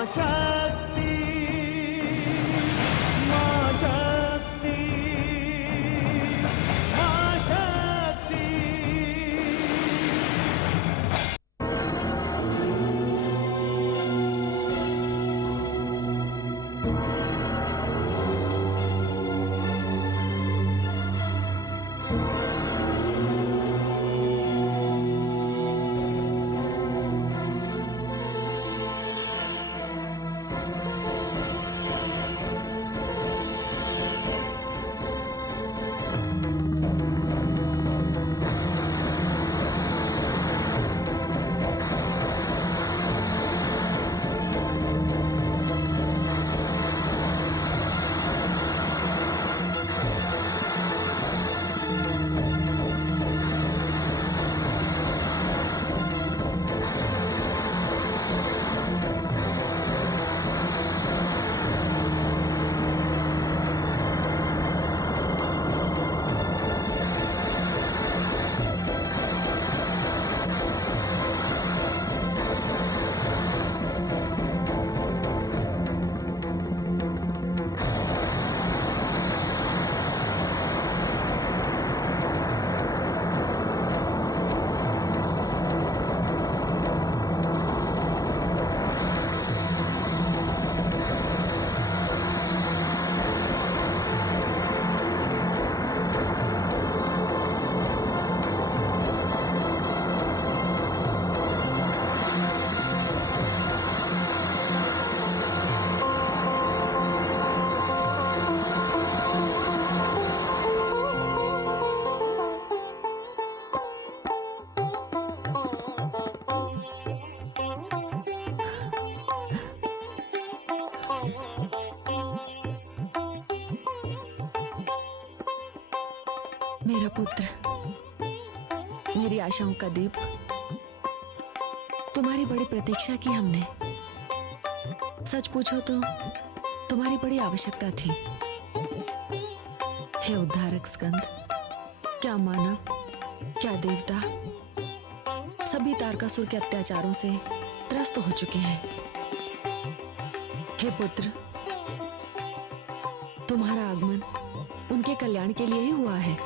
शक्ति, माँ शक्ति, माँ शक्ति। मेरा पुत्र, मेरी आशाओं का दीप, तुम्हारी बड़ी प्रतीक्षा की हमने। सच पूछो तो तुम्हारी बड़ी आवश्यकता थी। हे उद्धारक स्कंद, क्या मानव, क्या देवता, सभी तारकासुर के अत्याचारों से त्रस्त हो चुके हैं। हे पुत्र, तुम्हारा आगमन उनके कल्याण के लिए ही हुआ है।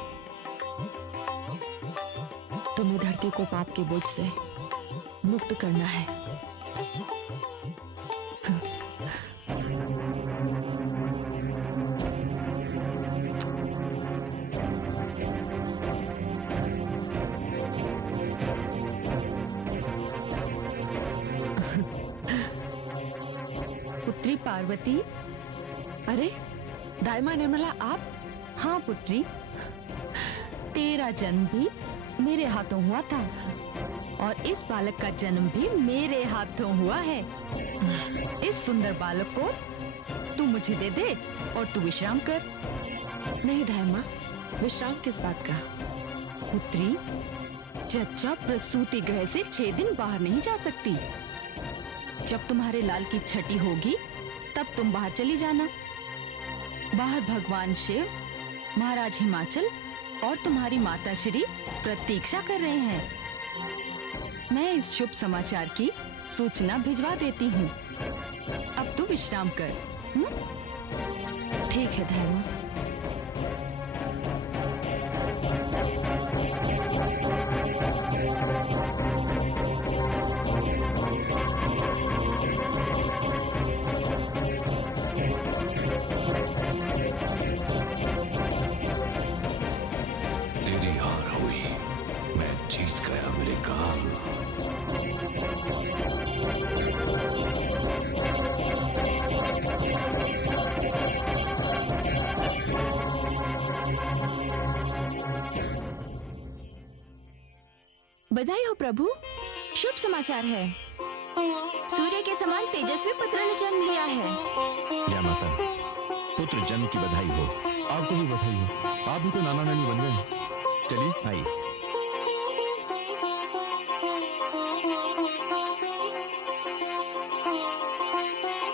तुम्हें धरती को पाप के बोझ से मुक्त करना है। पुत्री पार्वती। अरे दाई माँ निर्मला, आप? हाँ पुत्री, तेरा जन्म भी मेरे हाथों हुआ था और इस बालक का जन्म भी मेरे हाथों हुआ है। इस सुंदर बालक को तू मुझे दे दे और तू विश्राम कर। नहीं दाई माँ, विश्राम किस बात का? पुत्री, जच्चा प्रसूति गृह से 6 दिन बाहर नहीं जा सकती। जब तुम्हारे लाल की छठी होगी तब तुम बाहर चली जाना। बाहर भगवान शिव, महाराज हिमाचल और तुम्हारी माता श्री प्रतीक्षा कर रहे हैं। मैं इस शुभ समाचार की सूचना भिजवा देती हूँ। अब तू विश्राम कर। ठीक है दाई माँ। तेरी हार हुई, मैं जीत गया मेरे काल। बधाई हो प्रभु, शुभ समाचार है। सूर्य के समान तेजस्वी पुत्र ने जन्म लिया है। या माता, पुत्र जन्म की बधाई हो। आपको भी बधाई हो, आप भी तो नाना नानी बन गए। चलिए आइए।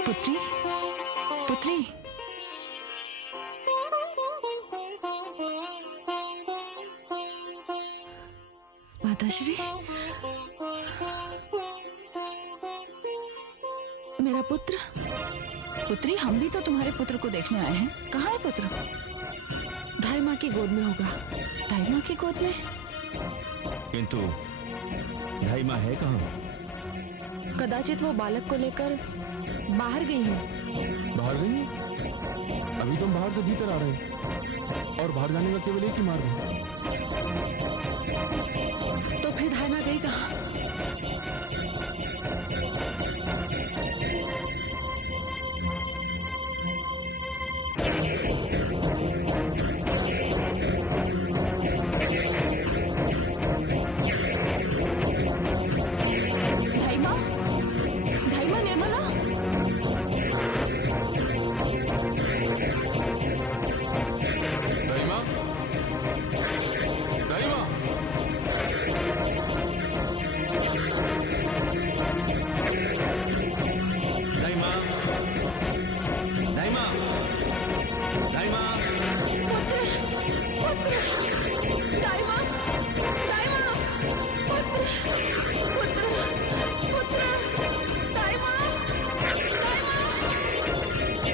पुत्री, पुत्री, माताश्री, मेरा पुत्र पुत्री, हम भी तो तुम्हारे पुत्र को देखने आए हैं। कहाँ है पुत्र? धाई माँ की गोद में होगा। दाई माँ की गोद में? किंतु ढाई माँ है कहाँ? कदाचित वो बालक को लेकर बाहर गई हैं। बाहर गई है? अभी तुम बाहर से भीतर आ रहे हो और बाहर जाने का केवल एक ही मार्ग है। तो फिर धाई माँ गई कहाँ? दाई माँ निर्मला। ढाई माँ, ढाई माँ, ढाई माँ, ढाई माँ, ढाई माँ। दाई माँ, दाई माँ, पुत्र, पुत्र, पुत्र, दाई माँ, दाई माँ,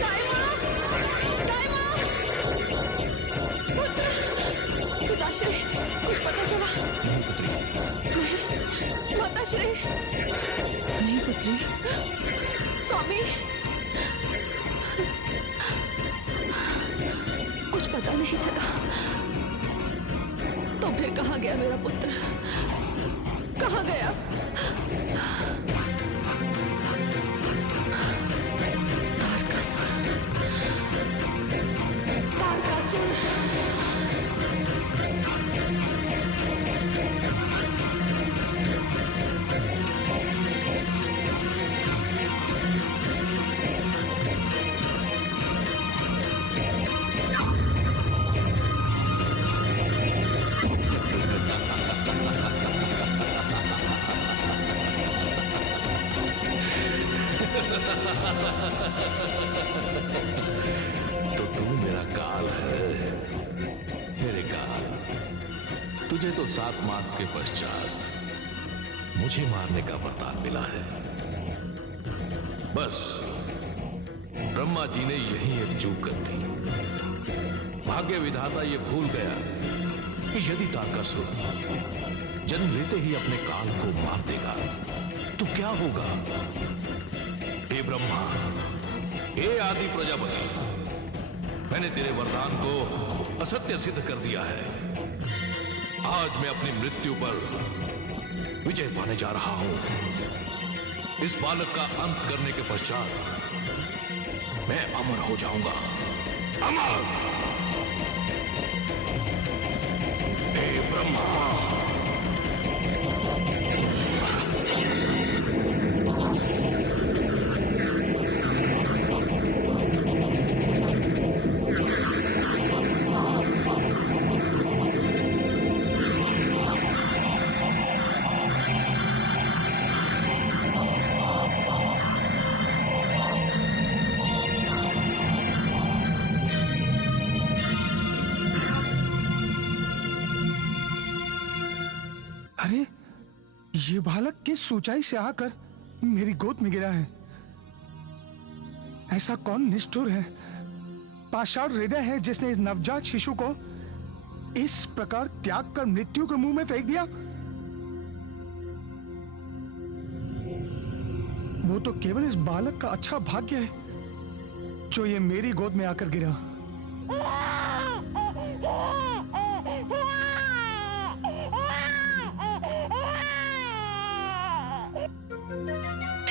दाई माँ, दाई माँ, पुत्र, पिताश्री, कुछ पता चला? नहीं, माताश्री, नहीं पुत्री। स्वामी, कुछ पता नहीं चला। तो फिर कहाँ गया मेरा पुत्र? कहाँ गया? तारकासुर, तारकासुर। तो तू मेरा काल है। मेरे काल, तुझे तो 7 मास के पश्चात मुझे मारने का वरदान मिला है। बस ब्रह्मा जी ने यही एक चूक कर दी। भाग्य विधाता ये भूल गया कि यदि तारकासुर जन्म लेते ही अपने काल को मार देगा तो क्या होगा। हे ब्रह्मा, हे आदि प्रजापति, मैंने तेरे वरदान को असत्य सिद्ध कर दिया है। आज मैं अपनी मृत्यु पर विजय पाने जा रहा हूं। इस बालक का अंत करने के पश्चात मैं अमर हो जाऊंगा। अमर। हे ब्रह्मा। अरे, ये बालक किस ऊंचाई से आकर मेरी गोद में गिरा है? ऐसा कौन निष्ठुर है, पाषाण हृदय है, जिसने इस नवजात शिशु को इस प्रकार त्याग कर मृत्यु के मुंह में फेंक दिया? वो तो केवल इस बालक का अच्छा भाग्य है जो ये मेरी गोद में आकर गिरा।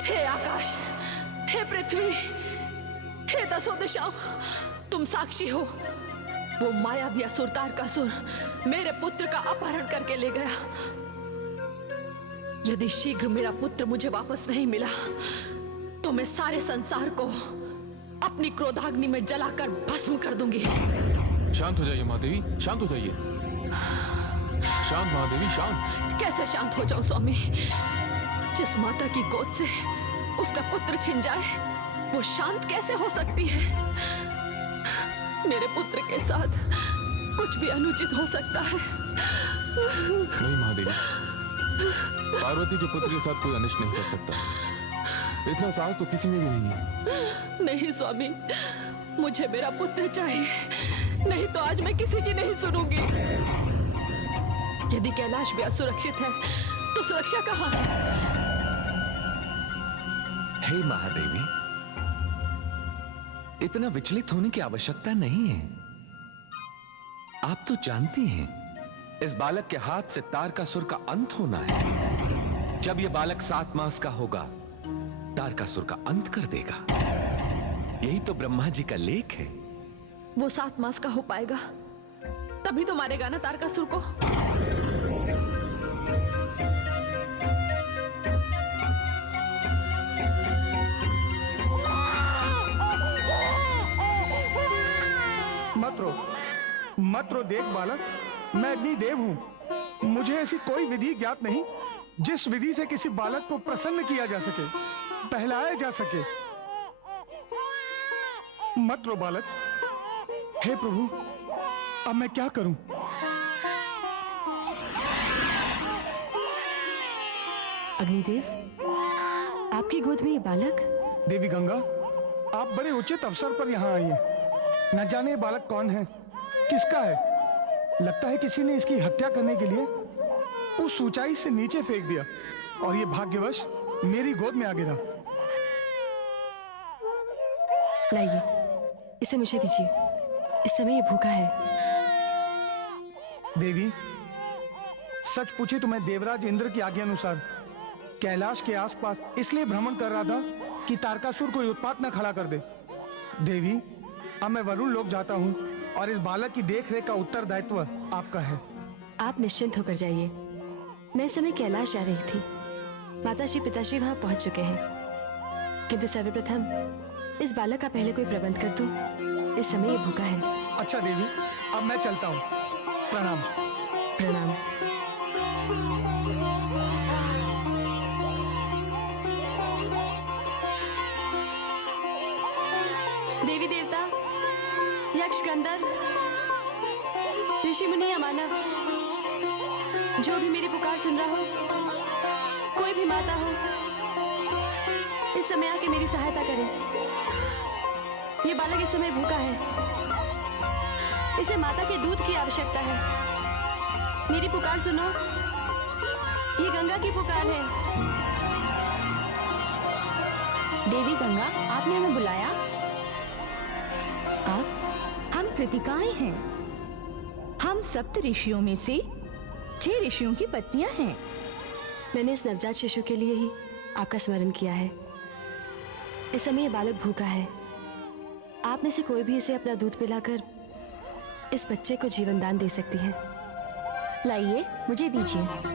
हे आकाश, हे पृथ्वी, हे दसों दिशाओं, तुम साक्षी हो। वो मायावी असुर तारकासुर मेरे पुत्र का अपहरण करके ले गया। यदि शीघ्र मेरा पुत्र मुझे वापस नहीं मिला तो मैं सारे संसार को अपनी क्रोधाग्नि में जलाकर भस्म कर दूंगी। शांत हो जाइए महादेवी, शांत हो जाइए। शांत महादेवी, शांत। कैसे शांत हो जाऊं स्वामी? जिस माता की गोद से उसका पुत्र छिन जाए वो शांत कैसे हो सकती है? मेरे पुत्र के साथ कुछ भी अनुचित हो सकता है। नहीं महादेवी, पार्वती के पुत्र के साथ कोई अनिष्ट नहीं कर सकता। इतना साहस तो किसी में भी नहीं है। नहीं स्वामी, मुझे मेरा पुत्र चाहिए, नहीं तो आज मैं किसी की नहीं सुनूंगी। यदि कैलाश भी असुरक्षित है तो सुरक्षा कहाँ है? हे महादेवी, इतना विचलित होने की आवश्यकता नहीं है। आप तो जानती हैं, इस बालक के हाथ से तारकासुर का अंत होना है। जब यह बालक 7 मास का होगा, तारकासुर का अंत कर देगा। यही तो ब्रह्मा जी का लेख है। वो 7 मास का हो पाएगा तभी तो मारेगा ना तारकासुर को। मत रो देख बालक, मैं अग्निदेव हूं। मुझे ऐसी कोई विधि ज्ञात नहीं जिस विधि से किसी बालक को प्रसन्न किया जा सके, बहलाया जा सके। मत रो बालक। हे प्रभु, अब मैं क्या करूं? अग्निदेव, आपकी गोद में ये बालक? देवी गंगा, आप बड़े उचित अवसर पर यहाँ आई हैं। न जाने ये बालक कौन है, किसका है। लगता है किसी ने इसकी हत्या करने के लिए उस ऊंचाई से नीचे फेंक दिया और ये भाग्यवश मेरी गोद में आ गिरा। लाइए, इसे मुझे दीजिए। इस समय ये भूखा है। देवी, सच पूछे तो मैं देवराज इंद्र की आज्ञा अनुसार कैलाश के आसपास इसलिए भ्रमण कर रहा था कि तारकासुर कोई उत्पात न खड़ा कर दे। देवी, अब मैं वरुण लोक जाता हूँ और इस बालक की देखरेख का उत्तरदायित्व आपका है। आप निश्चिंत होकर जाइए। मैं इस समय कैलाश जा रही थी। माताश्री पिताश्री वहां पहुंच चुके हैं, किंतु सर्वप्रथम इस बालक का पहले कोई प्रबंध कर दूं। इस समय ये भूखा है। अच्छा देवी, अब मैं चलता हूँ। प्रणाम। प्रणाम। देवी देवता, यक्ष गंधर्व, ऋषि मुनि या मानव, जो भी मेरी पुकार सुन रहा हो, कोई भी माता हो, इस समय आके मेरी सहायता करे। ये बालक इस समय भूखा है। इसे माता के दूध की आवश्यकता है। मेरी पुकार सुनो। ये गंगा की पुकार है। देवी गंगा, आपने हमें बुलाया? आप? हम कृतिकाएं हैं। हम 7 ऋषियों में से 6 ऋषियों की पत्नियां हैं। मैंने इस नवजात शिशु के लिए ही आपका स्मरण किया है। इस समय ये बालक भूखा है। आप में से कोई भी इसे अपना दूध पिलाकर इस बच्चे को जीवन दान दे सकती है। लाइए, मुझे दीजिए।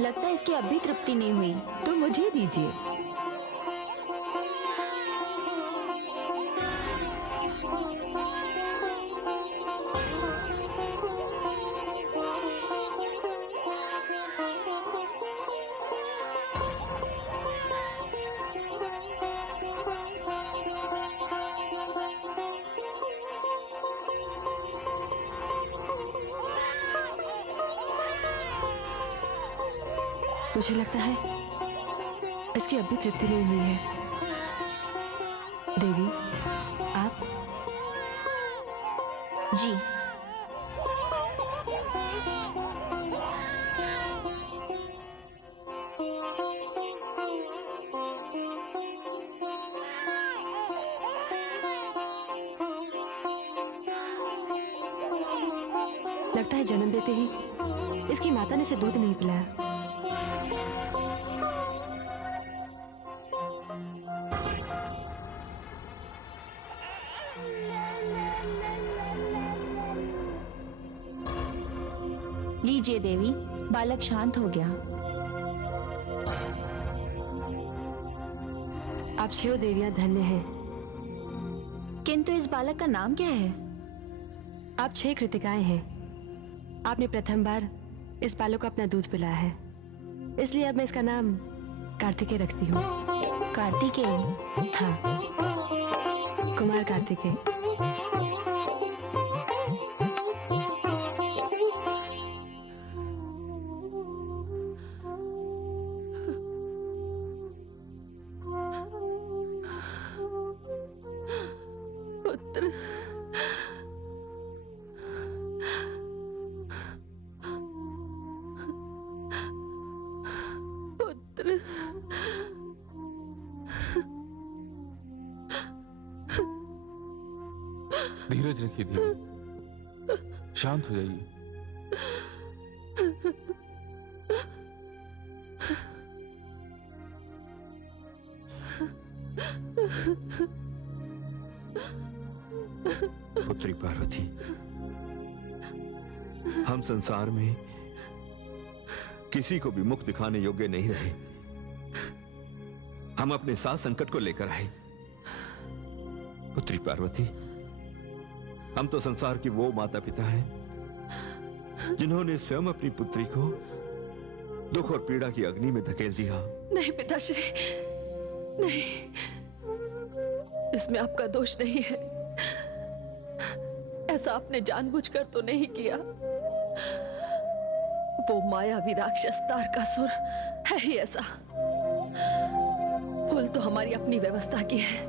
लगता है इसकी अब भी तृप्ति नहीं हुई, तो मुझे दीजिए। मुझे लगता है इसकी अब भी तृप्ति नहीं हुई है। देवी, आप? जी। लगता है जन्म देते ही इसकी माता ने इसे दूध नहीं पिलाया। लीजिए देवी, बालक शांत हो गया। आप 6 देवियां धन्य हैं। किंतु इस बालक का नाम क्या है? आप 6 कृतिकाएं हैं। आपने प्रथम बार इस बालक को अपना दूध पिलाया है, इसलिए अब मैं इसका नाम कार्तिकेय रखती हूँ। कार्तिकेय? हाँ, कुमार कार्तिकेय। पुत्र, पुत्र, धीरज रखिए, धीरज, शांत हो जाइए। पुत्री पार्वती, हम संसार में किसी को भी मुख दिखाने योग्य नहीं रहे। हम अपने साथ संकट को लेकर आए। पुत्री पार्वती, हम तो संसार की वो माता पिता हैं जिन्होंने स्वयं अपनी पुत्री को दुख और पीड़ा की अग्नि में धकेल दिया। नहीं पिताश्री, नहीं, इसमें आपका दोष नहीं है। ऐसा आपने जानबूझकर तो नहीं किया। वो मायावी राक्षस तारकासुर है ही ऐसा। भूल तो हमारी अपनी व्यवस्था की है।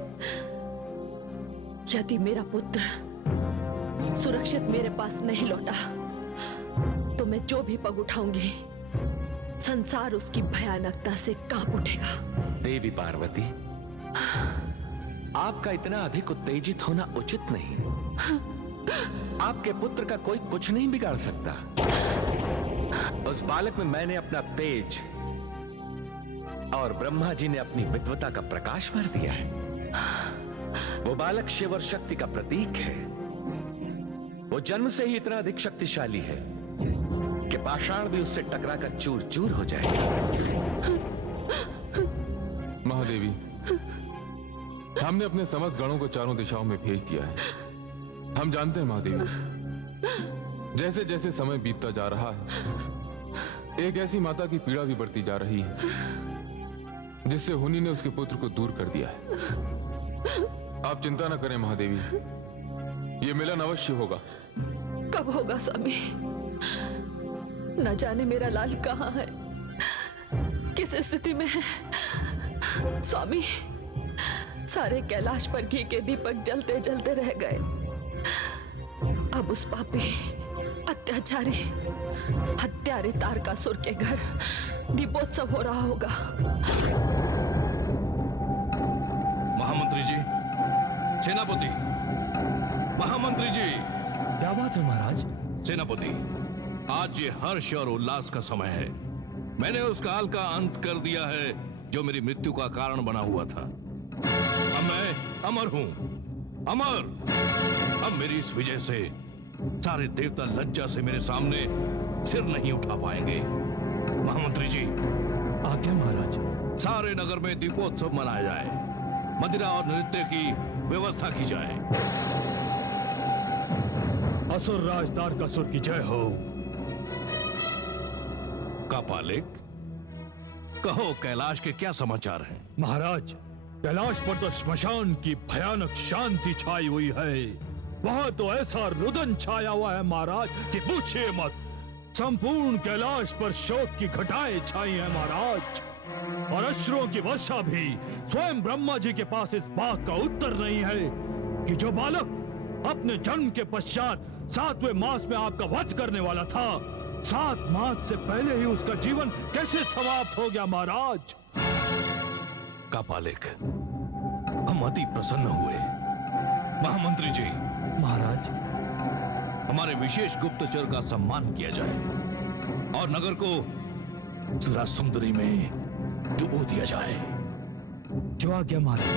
यदि मेरा पुत्र सुरक्षित मेरे पास नहीं लौटा तो मैं जो भी पग उठाऊंगी संसार उसकी भयानकता से कांप उठेगा। देवी पार्वती, आपका इतना अधिक उत्तेजित होना उचित नहीं। आपके पुत्र का कोई कुछ नहीं बिगाड़ सकता। उस बालक में मैंने अपना तेज और ब्रह्मा जी ने अपनी विद्वता का प्रकाश भर दिया है। वो बालक शिव और शक्ति का प्रतीक है। वो जन्म से ही इतना अधिक शक्तिशाली है कि पाषाण भी उससे टकराकर चूर चूर हो जाएगा। महादेवी, हमने अपने समस्त गणों को चारों दिशाओं में भेज दिया है। हम जानते हैं महादेवी, जैसे जैसे समय बीतता जा रहा है एक ऐसी माता की पीड़ा भी बढ़ती जा रही है जिससे हुनी ने उसके पुत्र को दूर कर दिया है। आप चिंता न करें महादेवी, ये मिलन अवश्य होगा। कब होगा स्वामी? न जाने मेरा लाल कहाँ है, किस स्थिति में है। स्वामी, सारे कैलाश पर घी के दीपक जलते जलते रह गए। अब उस पापी, अत्याचारी, हत्यारे तारकासुर के घर दीपोत्सव हो रहा होगा। महामंत्री जी, सेनापति, महामंत्री जी। क्या बात है महाराज? सेनापति, आज ये हर्ष और उल्लास का समय है। मैंने उस काल का अंत कर दिया है जो मेरी मृत्यु का कारण बना हुआ था। अब मैं अमर हूं, अमर। अब मेरी इस विजय से सारे देवता लज्जा से मेरे सामने सिर नहीं उठा पाएंगे। महामंत्री जी, आज्ञा महाराज। सारे नगर में दीपोत्सव मनाया जाए, मदिरा और नृत्य की व्यवस्था की जाए। असुर राज तारकासुर की जय हो। कापालिक, कहो कैलाश के क्या समाचार हैं? महाराज, कैलाश पर तो श्मशान की भयानक शांति छाई हुई है। वहां तो ऐसा रुदन छाया हुआ है महाराज कि पूछिए मत। संपूर्ण कैलाश पर शोक की घटाएं छाई हैं महाराज, और अश्रुओं की वर्षा भी। स्वयं ब्रह्मा जी के पास इस बात का उत्तर नहीं है कि जो बालक अपने जन्म के पश्चात 7वें मास में आपका वध करने वाला था, 7 मास से पहले ही उसका जीवन कैसे समाप्त हो गया महाराज। कापालिक, हम अति प्रसन्न हुए। महामंत्री जी, महाराज, हमारे विशेष गुप्तचर का सम्मान किया जाए और नगर को जरा सुंदरी में डुबो दिया जाए। जो आज्ञा महाराज।